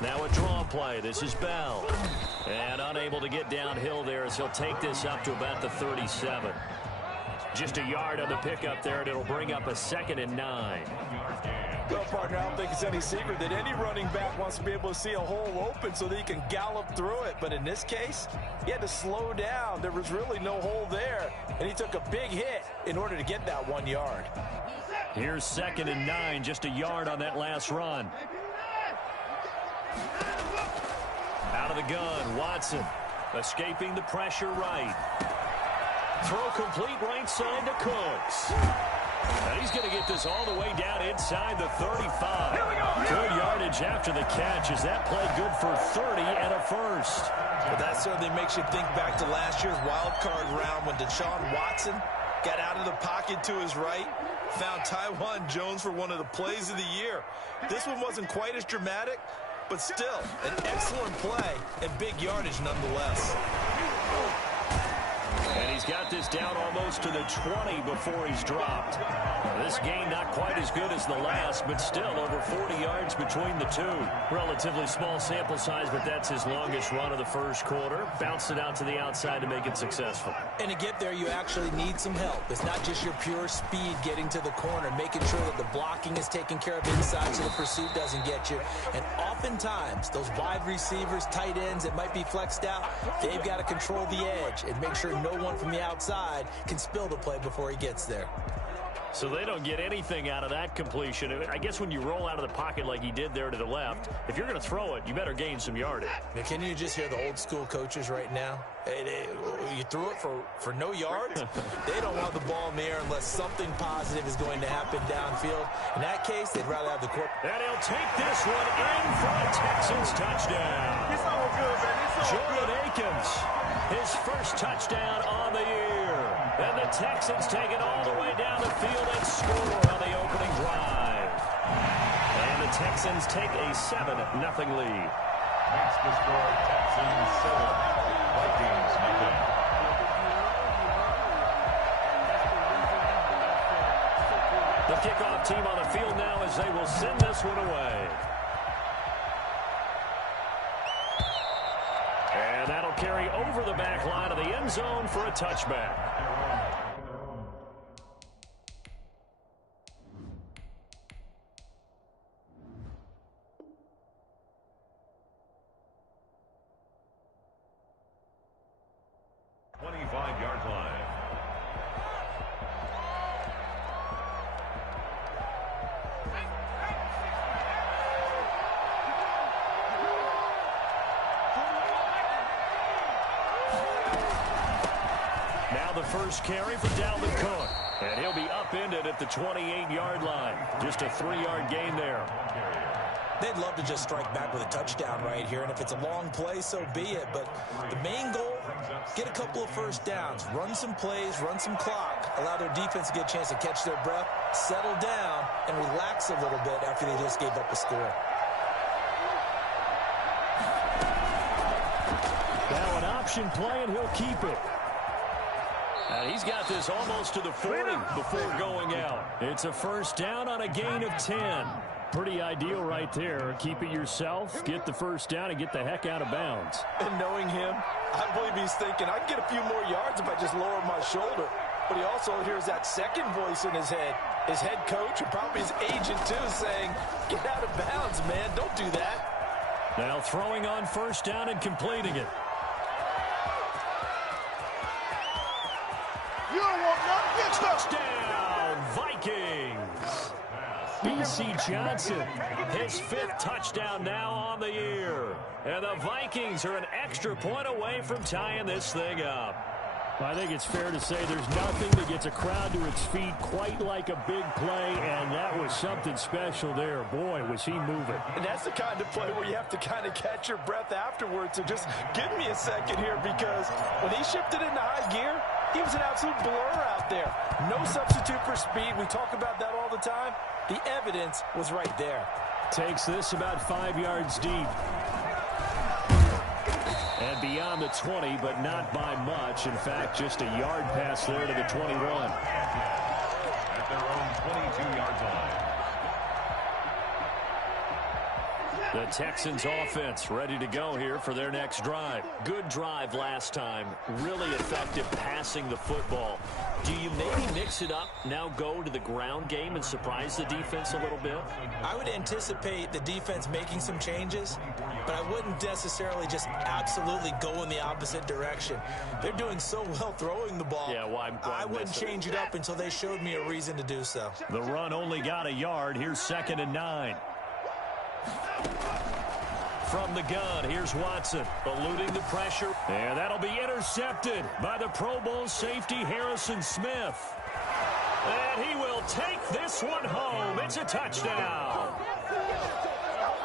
Now a draw play. This is Bell. And unable to get downhill there as he'll take this up to about the 37. Just a yard on the pickup there, and it'll bring up a 2nd and 9. Well, partner, I don't think it's any secret that any running back wants to be able to see a hole open so that he can gallop through it. But in this case, he had to slow down. There was really no hole there, and he took a big hit in order to get that 1 yard. Here's 2nd and 9, just a yard on that last run. Out of the gun, Watson escaping the pressure right. Throw complete right side to Cooks. And he's going to get this all the way down inside the 35. Good yardage after the catch as that play good for 30 and a first. But that certainly makes you think back to last year's wild card round when Deshaun Watson got out of the pocket to his right, found Tywan Jones for one of the plays of the year. This one wasn't quite as dramatic, but still an excellent play and big yardage nonetheless. And he's got this down almost to the 20 before he's dropped. This game not quite as good as the last, but still over 40 yards between the two. Relatively small sample size, but that's his longest run of the first quarter. Bounced it out to the outside to make it successful. And to get there, you actually need some help. It's not just your pure speed getting to the corner, making sure that the blocking is taken care of inside so the pursuit doesn't get you. And oftentimes, those wide receivers, tight ends that might be flexed out, they've got to control the edge and make sure no one from the outside can spill the play before he gets there. So they don't get anything out of that completion. I guess when you roll out of the pocket like he did there to the left, if you're going to throw it, you better gain some yardage. Now, can you just hear the old school coaches right now? You threw it for no yards? They don't want the ball in the air unless something positive is going to happen downfield. In that case, they'd rather have the quarterback. And he'll take this one in for a Texans touchdown. It's all good, man. It's all Jordan good. Akins, his first touchdown on the year. And the Texans take it all the way down the field and score on the opening drive. And the Texans take a 7-0 lead. Makes the score Texans 7, Vikings nothing. The kickoff team on the field now as they will send this one away. And that'll carry over the back line of the end zone for a touchback. First carry for Dalvin Cook. And he'll be upended at the 28-yard line. Just a 3-yard gain there. They'd love to just strike back with a touchdown right here, and if it's a long play, so be it. But the main goal, get a couple of first downs, run some plays, run some clock, allow their defense to get a chance to catch their breath, settle down, and relax a little bit after they just gave up a score. Now an option play, and he'll keep it. And he's got this almost to the 40 before going out. It's a first down on a gain of 10. Pretty ideal right there. Keep it yourself, get the first down, and get the heck out of bounds. And knowing him, I believe he's thinking, I can get a few more yards if I just lower my shoulder. But he also hears that second voice in his head coach and probably his agent too saying, get out of bounds, man. Don't do that. Now throwing on first down and completing it. Touchdown, Vikings! B.C. Johnson, his 5th touchdown now on the year. And the Vikings are an extra point away from tying this thing up. I think it's fair to say there's nothing that gets a crowd to its feet quite like a big play, and that was something special there. Boy, was he moving. And that's the kind of play where you have to kind of catch your breath afterwards. So just give me a second here, because when he shifted into high gear, he was an absolute blur out there. No substitute for speed. We talk about that all the time. The evidence was right there. Takes this about 5 yards deep. And beyond the 20, but not by much. In fact, just a yard pass there to the 21. At their own 22-yard line. The Texans offense ready to go here for their next drive. Good drive last time. Really effective passing the football. Do you maybe mix it up, now go to the ground game and surprise the defense a little bit? I would anticipate the defense making some changes, but I wouldn't necessarily just absolutely go in the opposite direction. They're doing so well throwing the ball. Yeah, well, I wouldn't change it up until they showed me a reason to do so. The run only got a yard. Here's 2nd and 9. From the gun, here's Watson, eluding the pressure. And that'll be intercepted by the Pro Bowl safety Harrison Smith. And he will take this one home. It's a touchdown.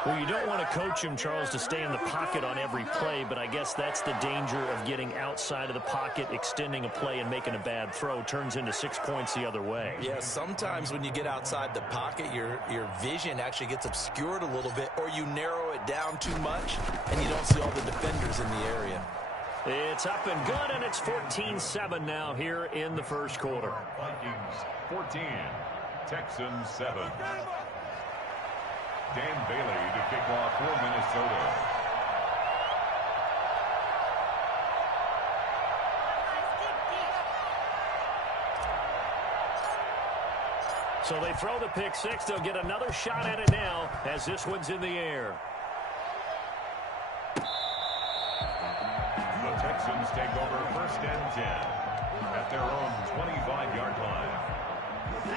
Well, you don't want to coach him, Charles, to stay in the pocket on every play, but I guess that's the danger of getting outside of the pocket, extending a play, and making a bad throw. Turns into 6 points the other way. Yeah, sometimes when you get outside the pocket, your vision actually gets obscured a little bit, or you narrow it down too much, and you don't see all the defenders in the area. It's up and good, and it's 14-7 now here in the first quarter. Vikings 14, Texans 7. Dan Bailey to kick off for Minnesota. So they throw the pick six. They'll get another shot at it now as this one's in the air. The Texans take over 1st and 10 at their own 25-yard line.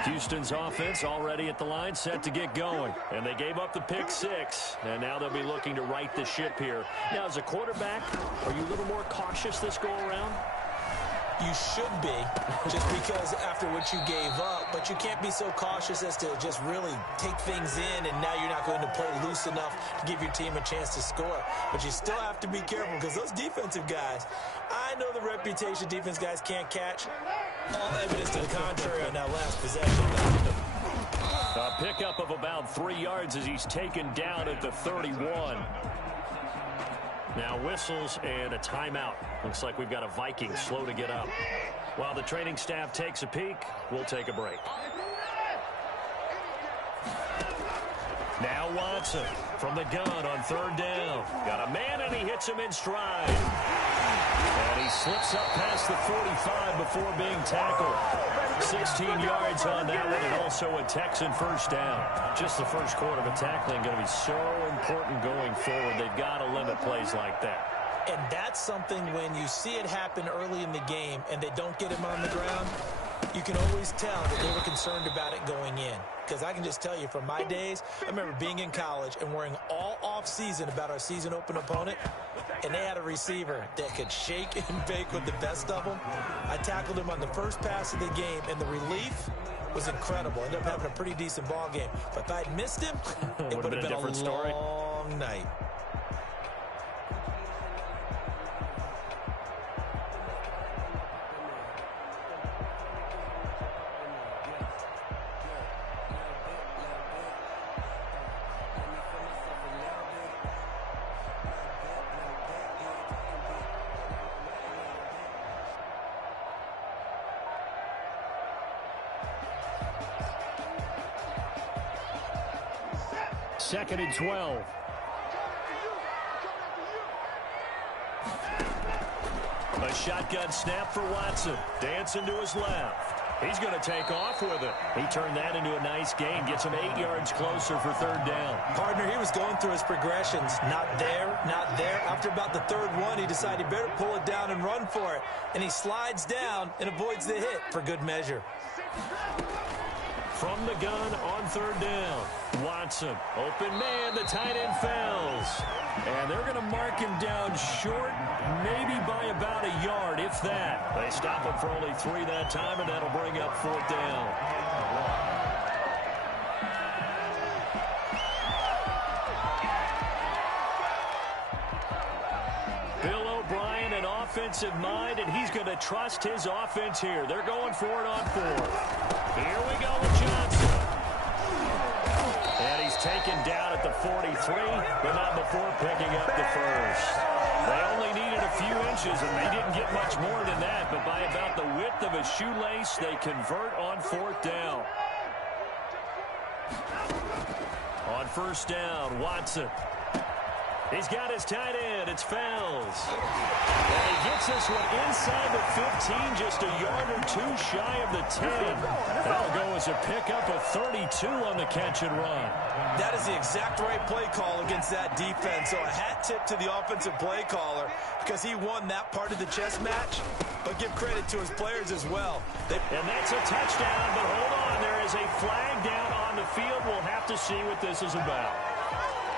Houston's offense already at the line, set to get going. And they gave up the pick six, and now they'll be looking to right the ship here. Now, as a quarterback, are you a little more cautious this go-around? You should be, just because after what you gave up, but you can't be so cautious as to just really take things in, and now you're not going to play loose enough to give your team a chance to score. But you still have to be careful, because those defensive guys, I know the reputation defense guys can't catch. All evidence to the contrary on that last possession. A pickup of about 3 yards as he's taken down at the 31. Now whistles and a timeout. Looks like we've got a Viking slow to get up. While the training staff takes a peek, we'll take a break. Now Watson from the gun on 3rd down. Got a man and he hits him in stride. And he slips up past the 45 before being tackled. 16 yards on that one, and also a Texan first down. Just the first quarter, but tackling going to be so important going forward. They've got to limit plays like that. And that's something when you see it happen early in the game and they don't get him on the ground, you can always tell that they were concerned about it going in. Because I can just tell you from my days, I remember being in college and worrying all off-season about our season open opponent, and they had a receiver that could shake and bake with the best of them. I tackled him on the first pass of the game, and the relief was incredible. Ended up having a pretty decent ball game. But if I'd missed him, it would have been a different story. Long night. Second and 12. A shotgun snap for Watson. Dancing to his left. He's going to take off with it. He turned that into a nice gain. Gets him 8 yards closer for 3rd down. Partner, he was going through his progressions. Not there, not there. After about the 3rd one, he decided he better pull it down and run for it. And he slides down and avoids the hit for good measure. From the gun on 3rd down. Watson, open man, the tight end fails. And they're going to mark him down short, maybe by about a yard, if that. They stop him for only 3 that time, and that'll bring up 4th down. Bill O'Brien, an offensive mind, and he's going to trust his offense here. They're going for it on 4th. Here we go with Johnson. And he's taken down at the 43, but not before picking up the first. They only needed a few inches, and they didn't get much more than that, but by about the width of a shoelace, they convert on 4th down. On 1st down, Watson He's got his tight end. It's Fells. And he gets this one inside the 15, just a yard or two shy of the 10. That'll go as a pickup of 32 on the catch and run. That is the exact right play call against that defense. So a hat tip to the offensive play caller because he won that part of the chess match. But give credit to his players as well. And that's a touchdown, but hold on. There is a flag down on the field. We'll have to see what this is about.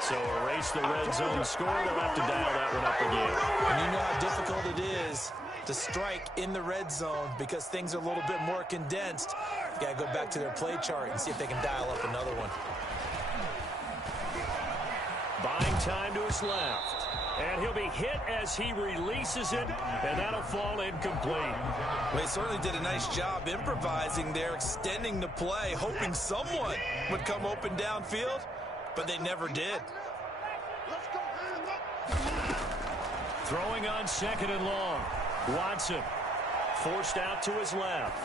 So erase the red zone score. They'll have to dial that one up again. And you know how difficult it is to strike in the red zone because things are a little bit more condensed. You got to go back to their play chart and see if they can dial up another one. Buying time to his left. And he'll be hit as he releases it, and that'll fall incomplete. Well, he certainly did a nice job improvising there, extending the play, hoping someone would come open downfield, but they never did. Throwing on second and long. Watson forced out to his left.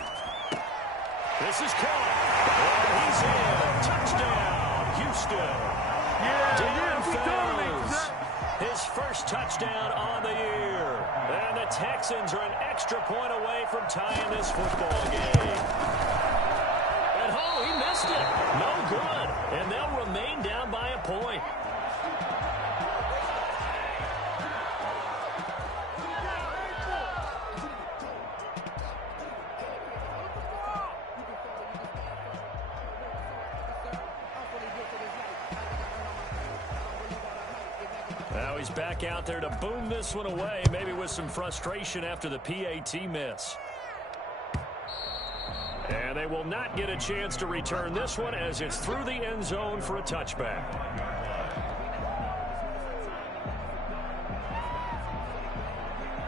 This is caught. And he's in. Touchdown, Houston. Fells, his first touchdown on the year. And the Texans are an extra point away from tying this football game. And he missed it. No good. And they'll remain down by a point. Now he's back out there to boom this one away, maybe with some frustration after the PAT miss. And they will not get a chance to return this one as it's through the end zone for a touchback.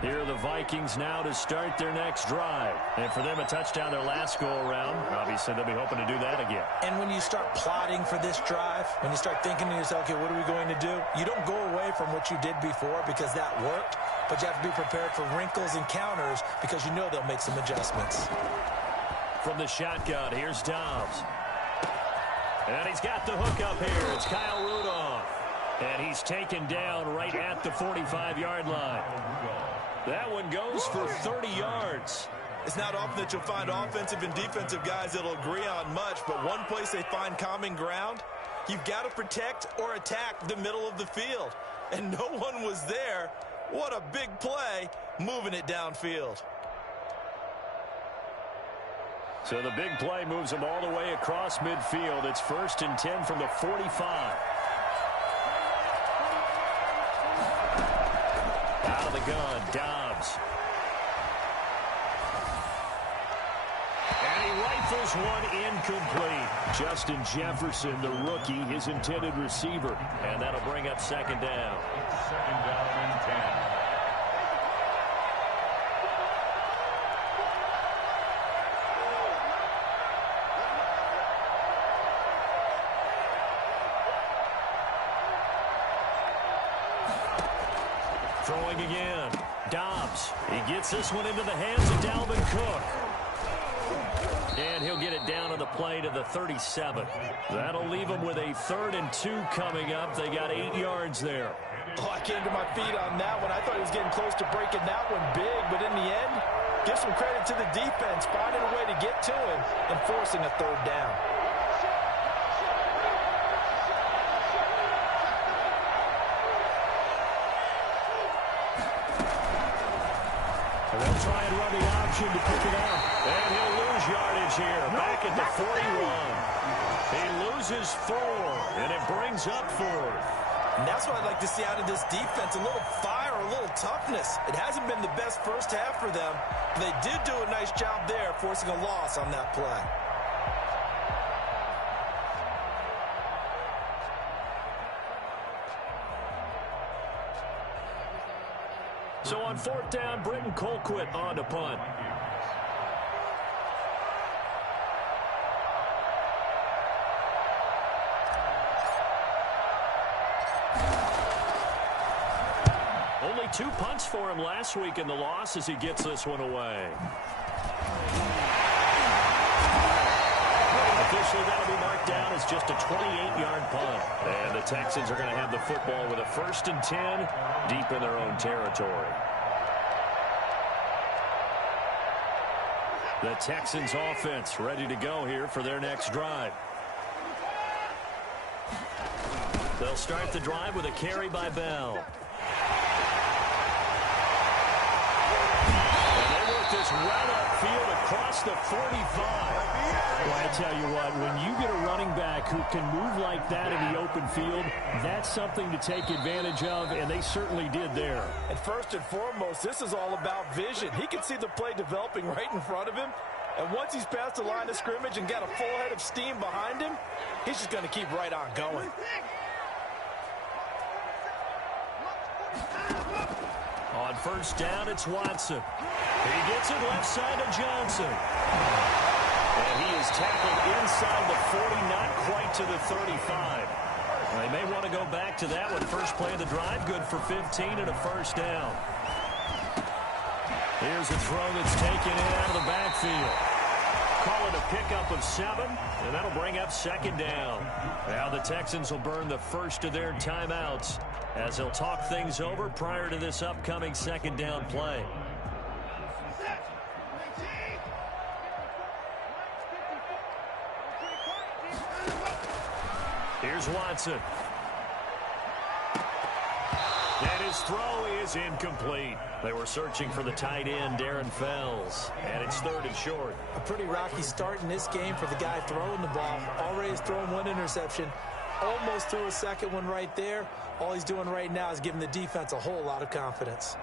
Here are the Vikings now to start their next drive. And for them, a touchdown their last go-around. Obviously, they'll be hoping to do that again. And when you start plotting for this drive, when you start thinking to yourself, okay, what are we going to do? You don't go away from what you did before because that worked, but you have to be prepared for wrinkles and counters because you know they'll make some adjustments. From the shotgun, here's Dobbs. And he's got the hook up here. It's Kyle Rudolph. And he's taken down right at the 45-yard line. That one goes for 30 yards. It's not often that you'll find offensive and defensive guys that'll agree on much, but one place they find common ground, you've got to protect or attack the middle of the field. And no one was there. What a big play, moving it downfield. So the big play moves them all the way across midfield. It's 1st and 10 from the 45. Out of the gun, Dobbs. And he rifles one incomplete. Justin Jefferson, the rookie, his intended receiver. And that'll bring up second down. Second down and 10. Throwing again. Dobbs. He gets this one into the hands of Dalvin Cook. And he'll get it down to the play to the 37. That'll leave him with a 3rd and 2 coming up. They got 8 yards there. Oh, I came to my feet on that one. I thought he was getting close to breaking that one big, but in the end, give some credit to the defense, finding a way to get to him and forcing a 3rd down. They'll try and run the option to pick it up. And he'll lose yardage here. Back at the 41. He loses 4, and it brings up 4th. And that's what I'd like to see out of this defense, a little fire, a little toughness. It hasn't been the best first half for them, but they did do a nice job there, forcing a loss on that play. So on 4th down, Britton Colquitt on to punt. Only 2 punts for him last week in the loss as he gets this one away. Officially, that'll be marked down as is just a 28-yard punt. And the Texans are going to have the football with a 1st and 10 deep in their own territory. The Texans offense ready to go here for their next drive. They'll start the drive with a carry by Bell. And they work this right upfield across the 45. Well, I tell you what, when you get a running back who can move like that in the open field, that's something to take advantage of, and they certainly did there. And first and foremost, this is all about vision. He can see the play developing right in front of him, and once he's past the line of scrimmage and got a full head of steam behind him, he's just going to keep right on going. On 1st down, it's Watson. He gets it left side to Johnson. And he is tackled inside the 40, not quite to the 35. They may want to go back to that one. First play of the drive, good for 15 and a 1st down. Here's a throw that's taken in out of the backfield. Call it a pickup of 7, and that'll bring up 2nd down. Now the Texans will burn the first of their timeouts as they'll talk things over prior to this upcoming 2nd down play. Here's Watson. And his throw is incomplete. They were searching for the tight end, Darren Fells. And it's 3rd and short. A pretty rocky start in this game for the guy throwing the ball. Already has thrown 1 interception. Almost threw a 2nd one right there. All he's doing right now is giving the defense a whole lot of confidence.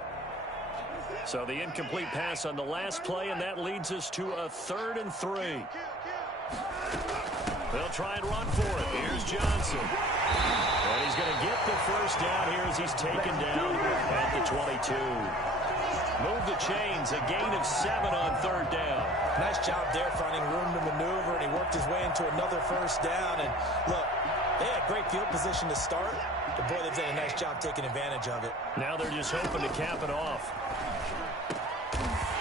So the incomplete pass on the last play, and that leads us to a 3rd and 3. They'll try and run for it. Here's Johnson. And he's going to get the 1st down here as he's taken down at the 22. Move the chains, a gain of 7 on 3rd down. Nice job there finding room to maneuver, and he worked his way into another 1st down. And look, they had great field position to start, but boy, they've done a nice job taking advantage of it. Now they're just hoping to cap it off.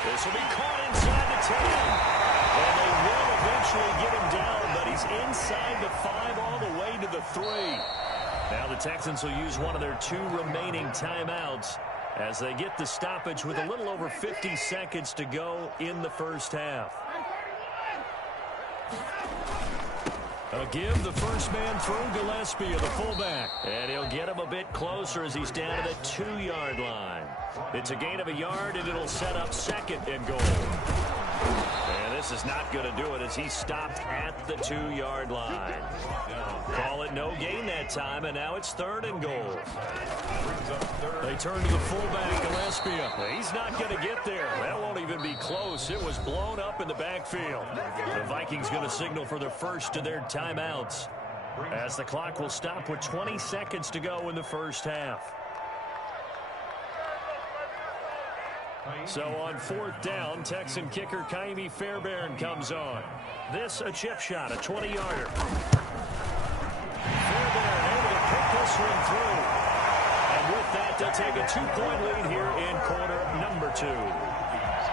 This will be caught inside the 10. And they will eventually get him down, but he's inside the 5 all the way to the 3. Now the Texans will use one of their 2 remaining timeouts as they get the stoppage with a little over 50 seconds to go in the 1st half. A give, the first man through, Gillespie, the fullback. And he'll get him a bit closer as he's down to the 2-yard line. It's a gain of a yard, and it'll set up 2nd and goal. And this is not going to do it as he stopped at the 2-yard line. Call it no gain that time, and now it's 3rd and goal. They turn to the fullback, Gillespie. He's not going to get there. That won't even be close. It was blown up in the backfield. The Vikings going to signal for their first of their timeouts as the clock will stop with 20 seconds to go in the 1st half. So on 4th down, Texan kicker Kaimi Fairbairn comes on. This a chip shot, a 20-yarder. Fairbairn able to pick this one through. And with that, they'll take a 2-point lead here in quarter number 2.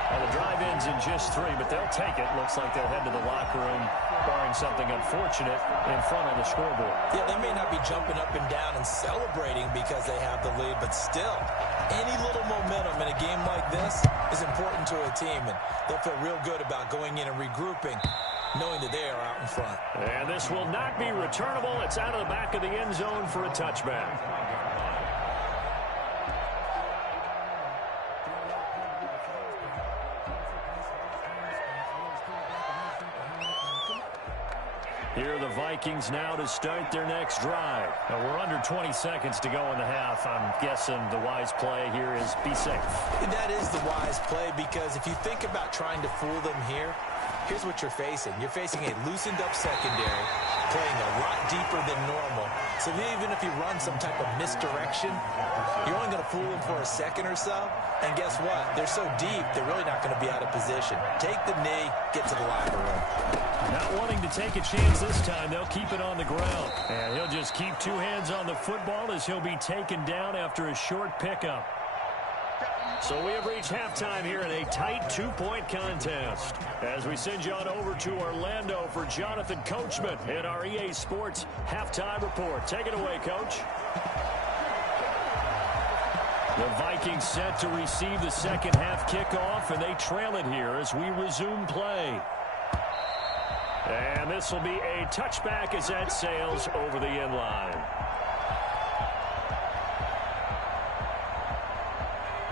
Well, the drive ends in just 3, but they'll take it. Looks like they'll head to the locker room, barring something unfortunate in front on the scoreboard. Yeah, they may not be jumping up and down and celebrating because they have the lead, but still, any little momentum in a game like this is important to a team, and they'll feel real good about going in and regrouping, knowing that they are out in front. And this will not be returnable. It's out of the back of the end zone for a touchback. Here are the Vikings now to start their next drive. Now we're under 20 seconds to go in the half. I'm guessing the wise play here is be safe. That is the wise play, because if you think about trying to fool them here, here's what you're facing. You're facing a loosened up secondary, playing a lot deeper than normal. So even if you run some type of misdirection, you're only going to fool them for a second or so. And guess what? They're so deep, they're really not going to be out of position. Take the knee, get to the locker room. Not wanting to take a chance this time, they'll keep it on the ground. And he'll just keep 2 hands on the football as he'll be taken down after a short pickup. So we have reached halftime here in a tight two-point contest. As we send you on over to Orlando for Jonathan Coachman in our EA Sports Halftime Report. Take it away, Coach. The Vikings set to receive the second half kickoff, and they trail it here as we resume play. And this will be a touchback as that sails over the end line.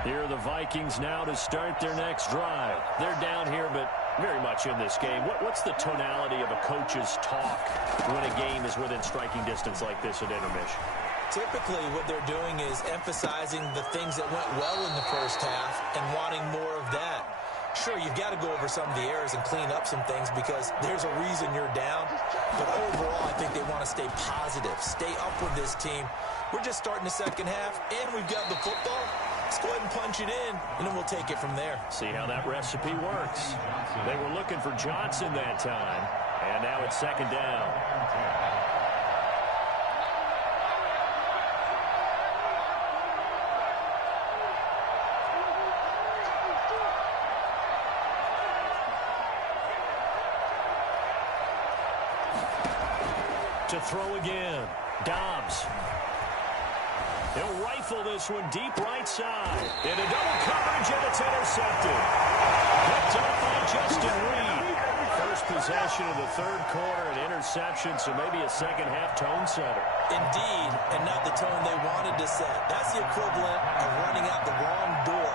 Here are the Vikings now to start their next drive. They're down here, but very much in this game. What's the tonality of a coach's talk when a game is within striking distance like this at intermission? Typically, what they're doing is emphasizing the things that went well in the first half and wanting more of that. Sure, you've got to go over some of the errors and clean up some things because there's a reason you're down. But overall, I think they want to stay positive, stay up with this team. We're just starting the second half, and we've got the football. Let's go ahead and punch it in, and then we'll take it from there. See how that recipe works. They were looking for Johnson that time, and now it's second down. To throw again. Dobbs. He'll rifle this one deep right side. Into double coverage, and it's intercepted. Picked up by Justin Reed. First possession of the third quarter, an interception, so maybe a second-half tone setter. Indeed, and not the tone they wanted to set. That's the equivalent of running out the wrong door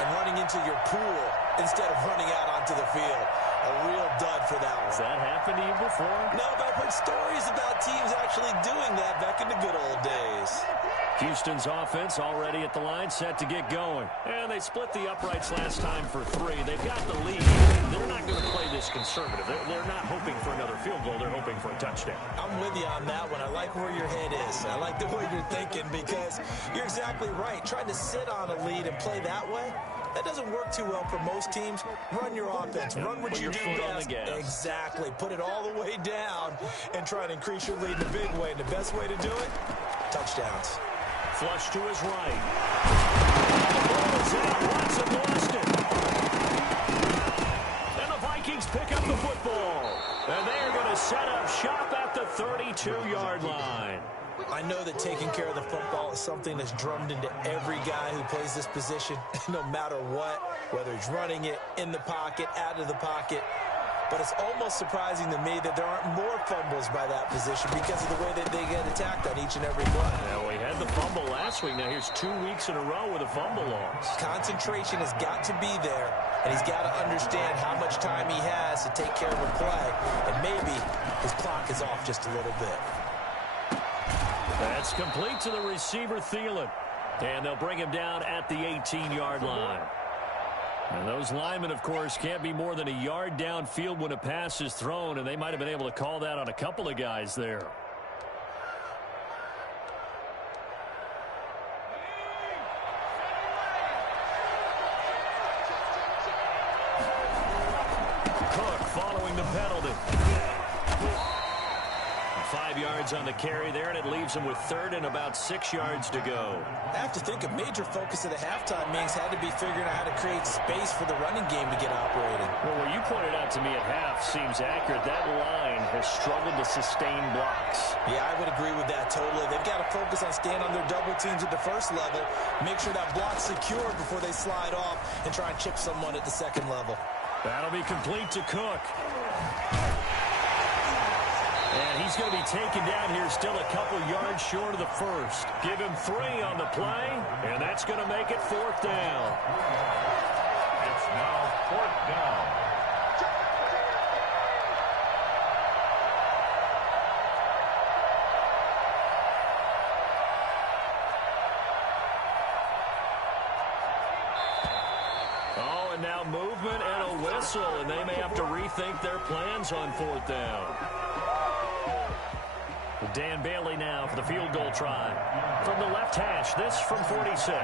and running into your pool instead of running out onto the field. A real dud for that one. Has that happened to you before? No, but I've heard stories about teams actually doing that back in the good old days. Houston's offense already at the line, set to get going. And they split the uprights last time for 3. They've got the lead. They're not going to play this conservative. They're not hoping for another field goal. They're hoping for a touchdown. I'm with you on that one. I like where your head is. I like the way you're thinking because you're exactly right. Trying to sit on a lead and play that way, that doesn't work too well for most teams. Run your offense. Run what you do best. Exactly. Put it all the way down and try to increase your lead in a big way. And the best way to do it, touchdowns. Flush to his right. The ball is out. Watson lost it. And the Vikings pick up the football. And they are going to set up shop at the 32-yard line. I know that taking care of the football is something that's drummed into every guy who plays this position, no matter what, whether he's running it, in the pocket, out of the pocket. But it's almost surprising to me that there aren't more fumbles by that position because of the way that they get attacked on each and every play. Now, we had the fumble last week. Now, here's 2 weeks in a row with a fumble loss. Concentration has got to be there, and he's got to understand how much time he has to take care of a play, and maybe his clock is off just a little bit. That's complete to the receiver, Thielen. And they'll bring him down at the 18-yard line. And those linemen, of course, can't be more than a yard downfield when a pass is thrown, and they might have been able to call that on a couple of guys there. Cook following the penalty. 5 yards on the carry there, and it leaves him with third and about 6 yards to go. I have to think a major focus of the halftime meetings had to be figuring out how to create space for the running game to get operating. Well, what you pointed out to me at half seems accurate. That line has struggled to sustain blocks. Yeah, I would agree with that totally. They've got to focus on staying on their double teams at the first level, make sure that block's secured before they slide off and try and chip someone at the second level. That'll be complete to Cook. And he's going to be taken down here still a couple yards short of the first. Give him 3 on the play, and that's going to make it 4th down. It's now 4th down. Oh, and now movement and a whistle, and they may have to rethink their plans on 4th down. Dan Bailey now for the field goal try. From the left hash, this from 46.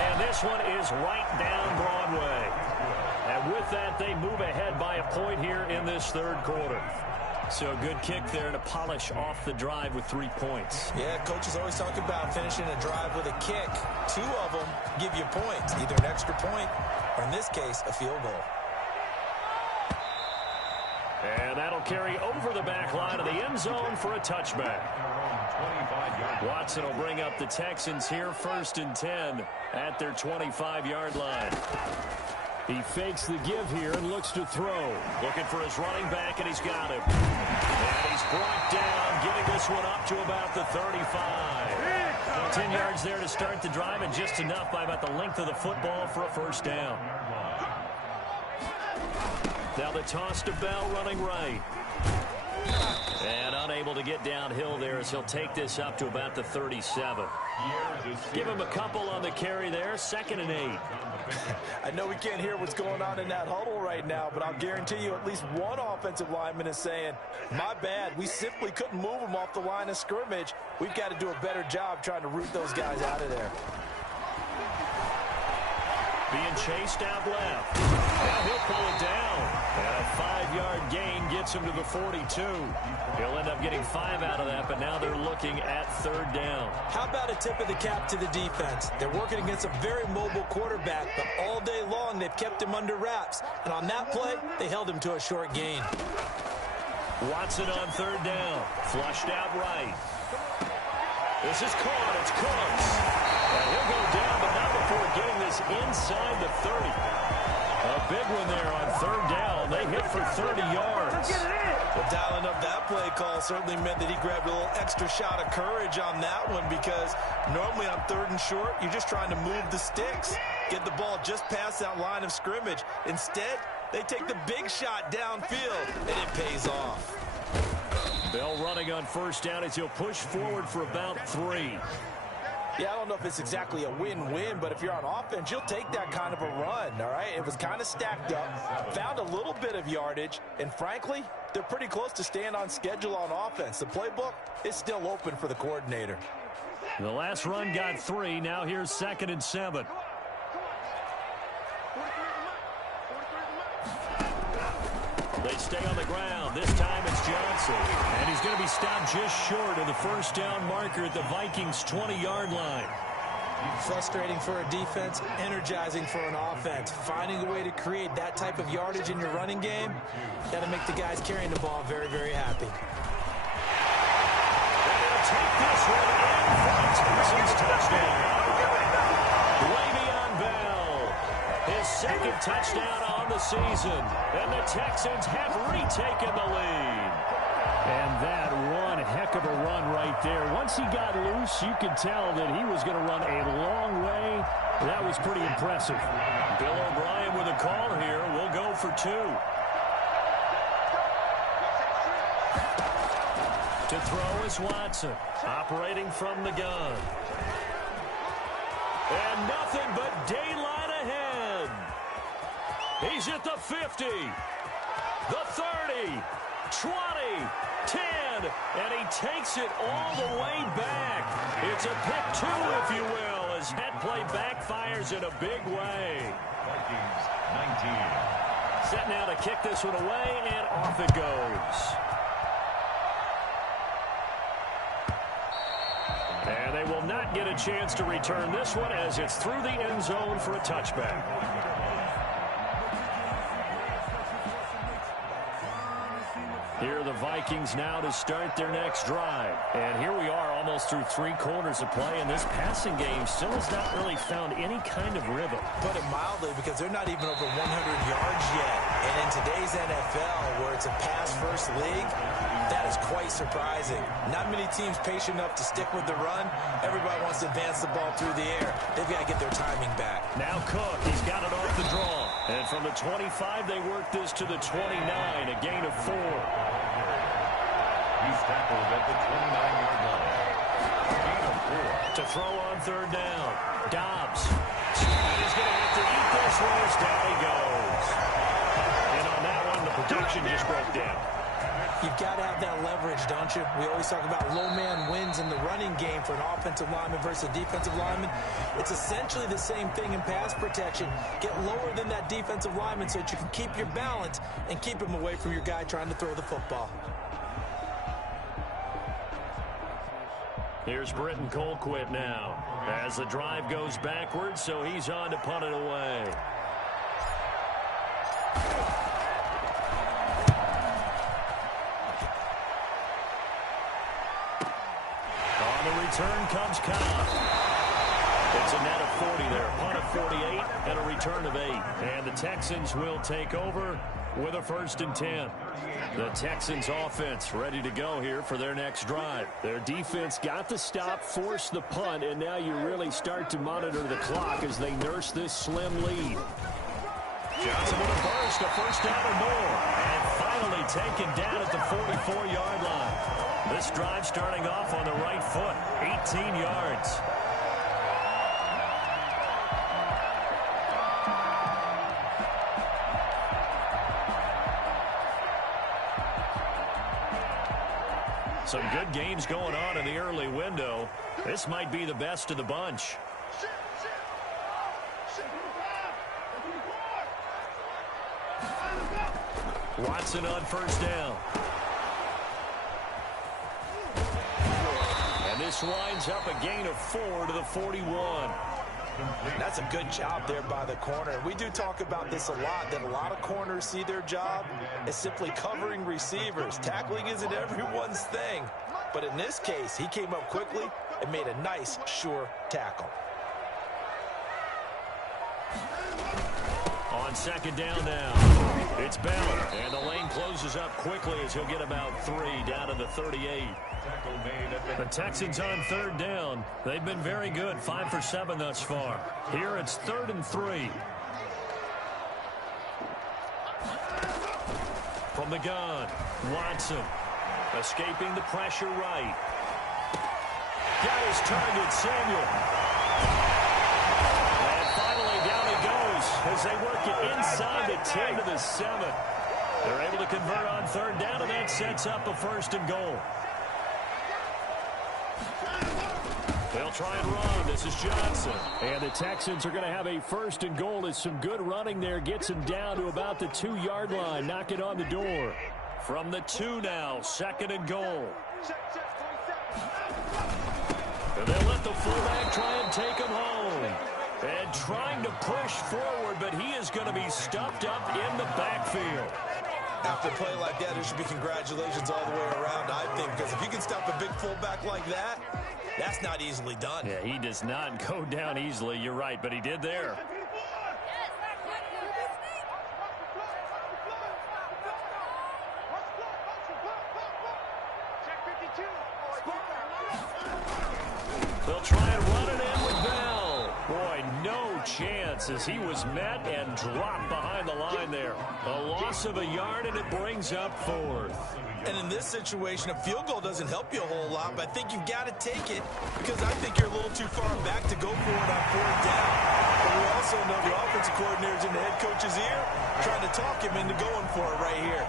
And this one is right down Broadway. And with that, they move ahead by a point here in this third quarter. So a good kick there to polish off the drive with 3 points. Yeah, coaches always talk about finishing a drive with a kick. 2 of them give you points, either an extra point or, in this case, a field goal. And that'll carry over the back line of the end zone for a touchback. Watson will bring up the Texans here, 1st and 10 at their 25-yard line. He fakes the give here and looks to throw. Looking for his running back, and he's got him. And he's brought down, getting this one up to about the 35. 10 yards there to start the drive, and just enough by about the length of the football for a first down. Now the toss to Bell running right. And unable to get downhill there as he'll take this up to about the 37. Give him a couple on the carry there, 2nd and 8. I know we can't hear what's going on in that huddle right now, but I'll guarantee you at least one offensive lineman is saying, my bad, we simply couldn't move them off the line of scrimmage. We've got to do a better job trying to root those guys out of there. Being chased out left. Now he'll pull it down. And a 5-yard gain gets him to the 42. He'll end up getting 5 out of that, but now they're looking at 3rd down. How about a tip of the cap to the defense? They're working against a very mobile quarterback, but all day long they've kept him under wraps. And on that play, they held him to a short gain. Watson on 3rd down. Flushed out right. This is caught. It's Cooks. And he'll go down, but not before getting this inside the 30. A big one there on 3rd down. They hit for 30 yards. Well, dialing up that play call certainly meant that he grabbed a little extra shot of courage on that one, because normally on 3rd and short, you're just trying to move the sticks, get the ball just past that line of scrimmage. Instead, they take the big shot downfield, and it pays off. Bell running on 1st down as he'll push forward for about 3. Yeah, I don't know if it's exactly a win-win, but if you're on offense, you'll take that kind of a run, all right? It was kind of stacked up, found a little bit of yardage, and frankly, they're pretty close to staying on schedule on offense. The playbook is still open for the coordinator. The last run got 3. Now here's 2nd and 7. They stay on the ground. This time it's Johnson. And he's going to be stopped just short of the 1st down marker at the Vikings' 20-yard line. Frustrating for a defense, energizing for an offense. Finding a way to create that type of yardage in your running game, that'll make the guys carrying the ball very, very happy. They'll take this one in for a Texans touchdown. Le'Veon Bell, his 2nd touchdown on the season. And the Texans have retaken the lead. And that one heck of a run right there. Once he got loose, you could tell that he was going to run a long way. That was pretty impressive. Bill O'Brien with a call here. We'll go for 2. To throw is Watson, operating from the gun. And nothing but daylight ahead. He's at the 50, the 30, 20, 10, and he takes it all the way back. It's a pick 2, if you will, as that play backfires in a big way. Vikings 19. Set now to kick this one away, and off it goes. And they will not get a chance to return this one as it's through the end zone for a touchback. Here are the Vikings now to start their next drive. And here we are almost through 3 quarters of play, and this passing game still has not really found any kind of rhythm. Put it mildly, because they're not even over 100 yards yet. And in today's NFL, where it's a pass-first league, that is quite surprising. Not many teams patient enough to stick with the run. Everybody wants to advance the ball through the air. They've got to get their timing back. Now Cook, he's got it off the draw. And from the 25, they work this to the 29, a gain of 4. He's tackled at the 29-yard line. Gain of 4. To throw on 3rd down. Dobbs. He's going to have to eat this one as down he goes. And on that one, the production just broke down. You've got to have that leverage, don't you? We always talk about low man wins in the running game for an offensive lineman versus a defensive lineman. It's essentially the same thing in pass protection. Get lower than that defensive lineman so that you can keep your balance and keep him away from your guy trying to throw the football. Here's Britton Colquitt now as the drive goes backwards, so he's on to punt it away. On the return comes Cobb. It's a net of 40 there, punt of 48, and a return of 8. And the Texans will take over with a 1st and 10. The Texans offense ready to go here for their next drive. Their defense got the stop, forced the punt, and now you really start to monitor the clock as they nurse this slim lead. Johnson with a burst, a 1st down or more, and finally taken down at the 44-yard line. This drive starting off on the right foot, 18 yards. Some good games going on in the early window. This might be the best of the bunch. Watson on 1st down. And this winds up a gain of 4 to the 41. That's a good job there by the corner. We do talk about this a lot, that a lot of corners see their job as simply covering receivers. Tackling isn't everyone's thing. But in this case, he came up quickly and made a nice, sure tackle. On 2nd down now, it's Bell. And the lane closes up quickly as he'll get about 3 down to the 38. The Texans on 3rd down. They've been very good, 5 for 7 thus far. Here it's 3rd and 3. From the gun, Watson escaping the pressure right. Got his target, Samuel. And finally down he goes as they work it inside the 10 to the 7. They're able to convert on 3rd down, and that sets up a 1st and goal. They'll try and run. This is Johnson. And the Texans are going to have a 1st and goal as some good running there gets him down to about the 2-yard line. Knock it on the door. From the 2 now, 2nd and goal. And they'll let the fullback try and take him home. And trying to push forward, but he is going to be stuffed up in the backfield. After a play like that, there should be congratulations all the way around, I think, because if you can stop a big fullback like that, that's not easily done. Yeah, he does not go down easily. You're right, but he did there. They'll try and run it in with Bell. Boy, no chance as he was met and dropped behind the line there. A loss of a yard, and it brings up 4th. And in this situation, a field goal doesn't help you a whole lot, but I think you've got to take it because I think you're a little too far back to go for it on 4th down. But we also know the offensive coordinator's in the head coach's ear trying to talk him into going for it right here.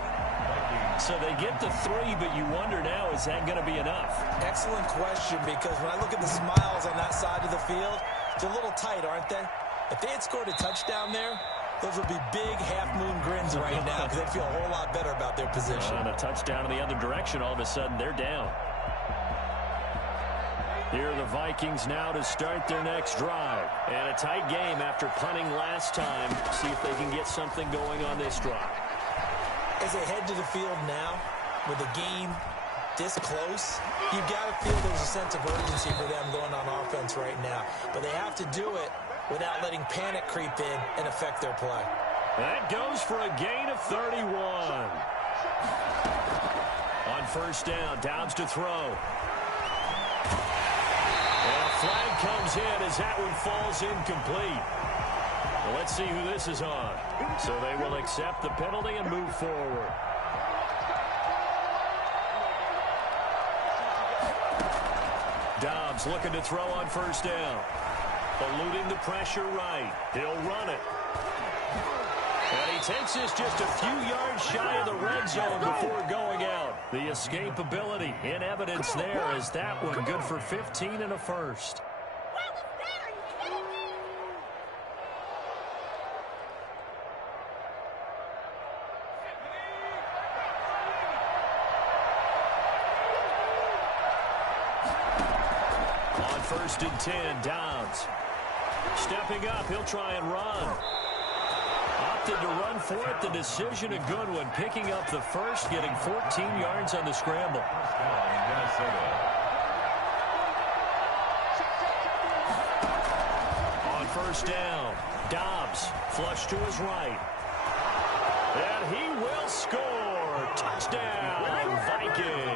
So they get the 3, but you wonder now, is that going to be enough? Excellent question, because when I look at the smiles on that side of the field, they're a little tight, aren't they? If they had scored a touchdown there, those would be big half-moon grins right now because they'd feel a whole lot better about their position. On a touchdown in the other direction, all of a sudden they're down. Here are the Vikings now to start their next drive. And a tight game after punting last time. See if they can get something going on this drive. As they head to the field now, with the game this close, you've got to feel there's a sense of urgency for them going on offense right now. But they have to do it without letting panic creep in and affect their play. That goes for a gain of 31. On 1st down, Dobbs to throw. And a flag comes in as that one falls incomplete. Well, let's see who this is on. So they will accept the penalty and move forward. Dobbs looking to throw on 1st down. Eluding the pressure right. He'll run it. And he takes this just a few yards shy of the red zone before going out. The escapability in evidence there is that one good for 15 and a 1st. first and 10, Dobbs. Stepping up, he'll try and run. Opted to run for it. The decision a good one. Picking up the first, getting 14 yards on the scramble. On first down, Dobbs flush to his right. And he will score. Touchdown, Vikings.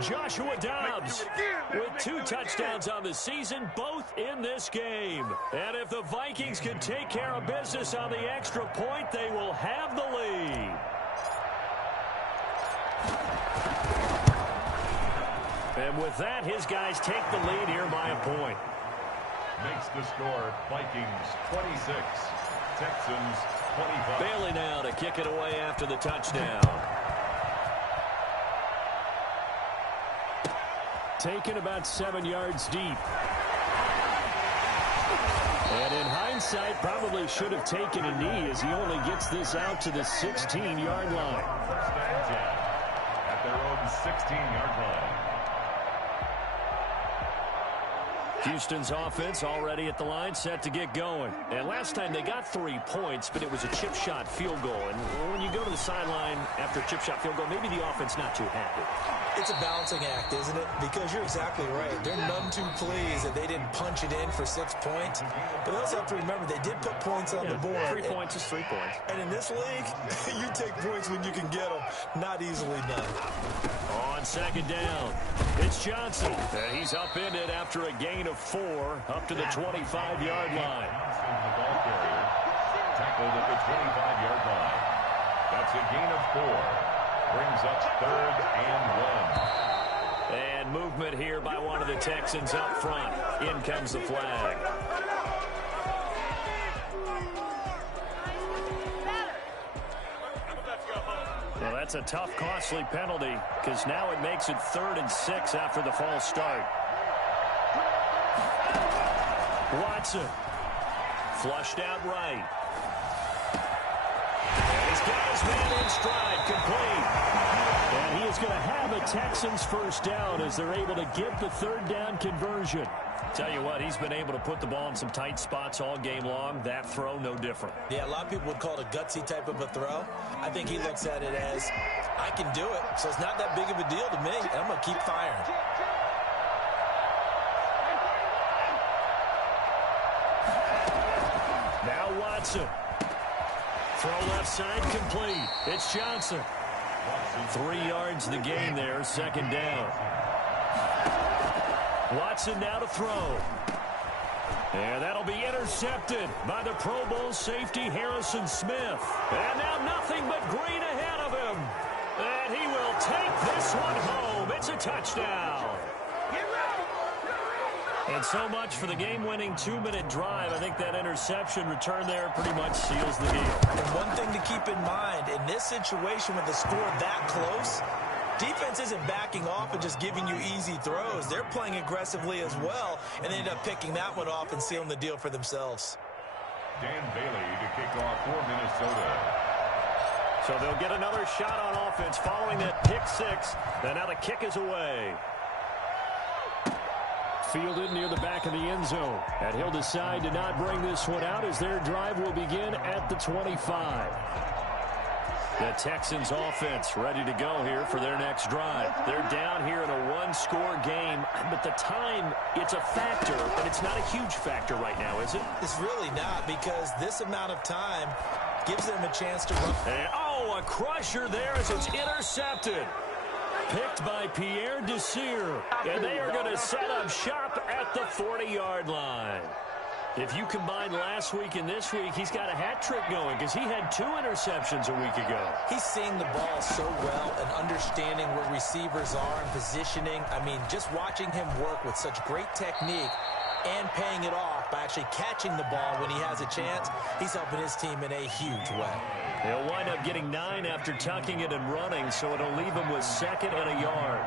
Joshua Dobbs with 2 touchdowns on the season, both in this game. And if the Vikings can take care of business on the extra point, they will have the lead. And with that, his guys take the lead here by a point. Makes the score Vikings 26, Texans 25. Bailey now to kick it away after the touchdown. Taken about 7 yards deep. And in hindsight, probably should have taken a knee as he only gets this out to the 16-yard line. First and 10 at their own 16-yard line. Houston's offense already at the line, set to get going. And last time they got 3 points, but it was a chip shot field goal. And when you go to the sideline after a chip shot field goal, maybe the offense not too happy. It's a balancing act, isn't it? Because you're exactly right. They're none too pleased that they didn't punch it in for 6 points. But they also have to remember they did put points on the board. 3 points is 3 points. And in this league, you take points when you can get them. Not easily done. On second down, it's Johnson. And he's upended after a gain of 4 up to the 25-yard line. The ball carrier tackled at the 25-yard line. That's a gain of 4. Brings up 3rd and 1. And movement here by one of the Texans up front. In comes the flag. Well, that's a tough, costly penalty because now it makes it 3rd and 6 after the false start. Watson flushed out right. And he's got his man in stride, complete. And he is going to have a Texans first down as they're able to get the 3rd down conversion. Tell you what, he's been able to put the ball in some tight spots all game long. That throw, no different. Yeah, a lot of people would call it a gutsy type of a throw. I think he looks at it as, I can do it, so it's not that big of a deal to me, and I'm going to keep firing. Now Watson. Throw left side, complete. It's Johnson. 3 yards the gain there, 2nd down. Watson now to throw. And that'll be intercepted by the Pro Bowl safety Harrison Smith. And now nothing but green ahead of him. And he will take this one home. It's a touchdown. And so much for the game-winning 2-minute drive. I think that interception return there pretty much seals the deal. And one thing to keep in mind, in this situation with the score that close, defense isn't backing off and just giving you easy throws. They're playing aggressively as well, and they end up picking that one off and sealing the deal for themselves. Dan Bailey to kick off for Minnesota. So they'll get another shot on offense following that pick 6. And now the kick is away. Fielded near the back of the end zone. And he'll decide to not bring this one out as their drive will begin at the 25. The Texans offense ready to go here for their next drive. They're down here in a 1-score game, but the time, it's a factor, but it's not a huge factor right now, is it? It's really not, because this amount of time gives them a chance to run. And, a crusher there as it's intercepted. Picked by Pierre Desir, and they are going to set up shop at the 40-yard line. If you combine last week and this week, he's got a hat trick going because he had 2 interceptions a week ago. He's seeing the ball so well and understanding where receivers are and positioning. I mean, just watching him work with such great technique and paying it off by actually catching the ball when he has a chance, he's helping his team in a huge way. He'll wind up getting 9 after tucking it and running, so it'll leave him with 2nd and a yard.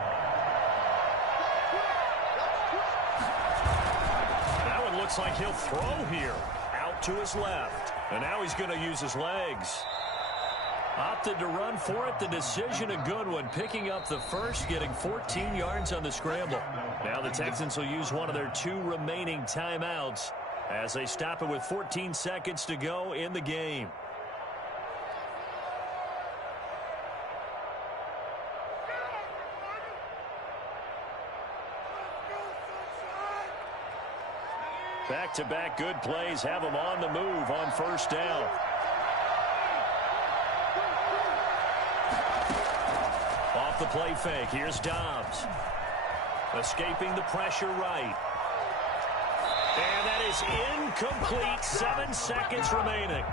That one looks like he'll throw here. Out to his left. And now he's going to use his legs. Opted to run for it. The decision a good one. Picking up the first, getting 14 yards on the scramble. Now the Texans will use one of their 2 remaining timeouts as they stop it with 14 seconds to go in the game. Back-to-back good plays have them on the move on first down. Off the play fake, here's Dobbs. Escaping the pressure right. And that is incomplete. 7 seconds remaining.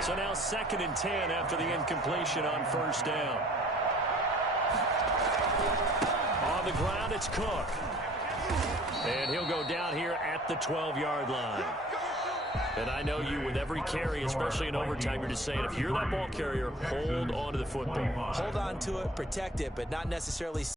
So now 2nd and 10 after the incompletion on first down. On the ground, it's Cook. And he'll go down here at the 12-yard line. And I know you, with every carry, especially in overtime, you're just saying, if you're that ball carrier, hold on to the football. Hold on to it, protect it, but not necessarily